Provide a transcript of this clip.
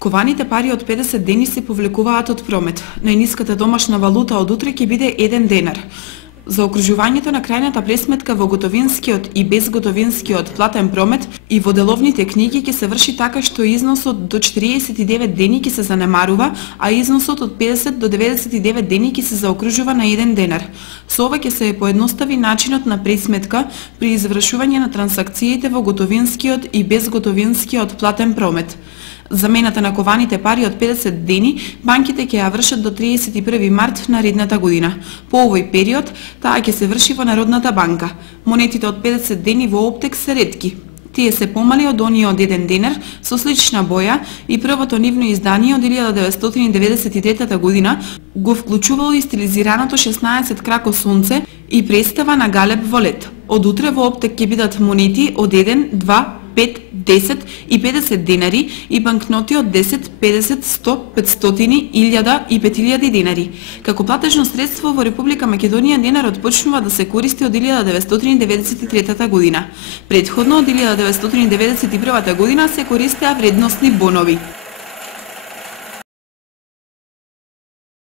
Кованите пари од 50 дени се повлекуваат од промет. Најниската домашна валута од утре ќе биде 1 денар. За окружувањето на крајната пресметка во готовинскиот и безготовинскиот платен промет и во деловните книги ќе се врши така што износот до 49 дени ќе се занемарува, а износот од 50 до 99 дени ќе се заокружува на 1 денар. Со ова ќе се поедностави начинот на пресметка при извршување на трансакциите во готовинскиот и безготовинскиот платен промет. Замената на кованите пари од 50 дени, банките ќе ја вршат до 31 март наредната година. По овој период, таа ќе се врши во Народната банка. Монетите од 50 дени во оптек се ретки. Тие се помали од оние од 1 денар со слична боја и првото нивно издание од 1993 година го вклучувало и стилизираното 16 крако сонце и представа на галеб во лед. Од утре во оптек ќе бидат монети од 1, 2, 5, 10 и 50 денари и банкноти од 10, 50, 100, 500, 1000 и 5000 денари. Како платежно средство во Република Македонија денарот почнува да се користи од 1993 година. Предходно од 1991 година се користеа вредносни бонови.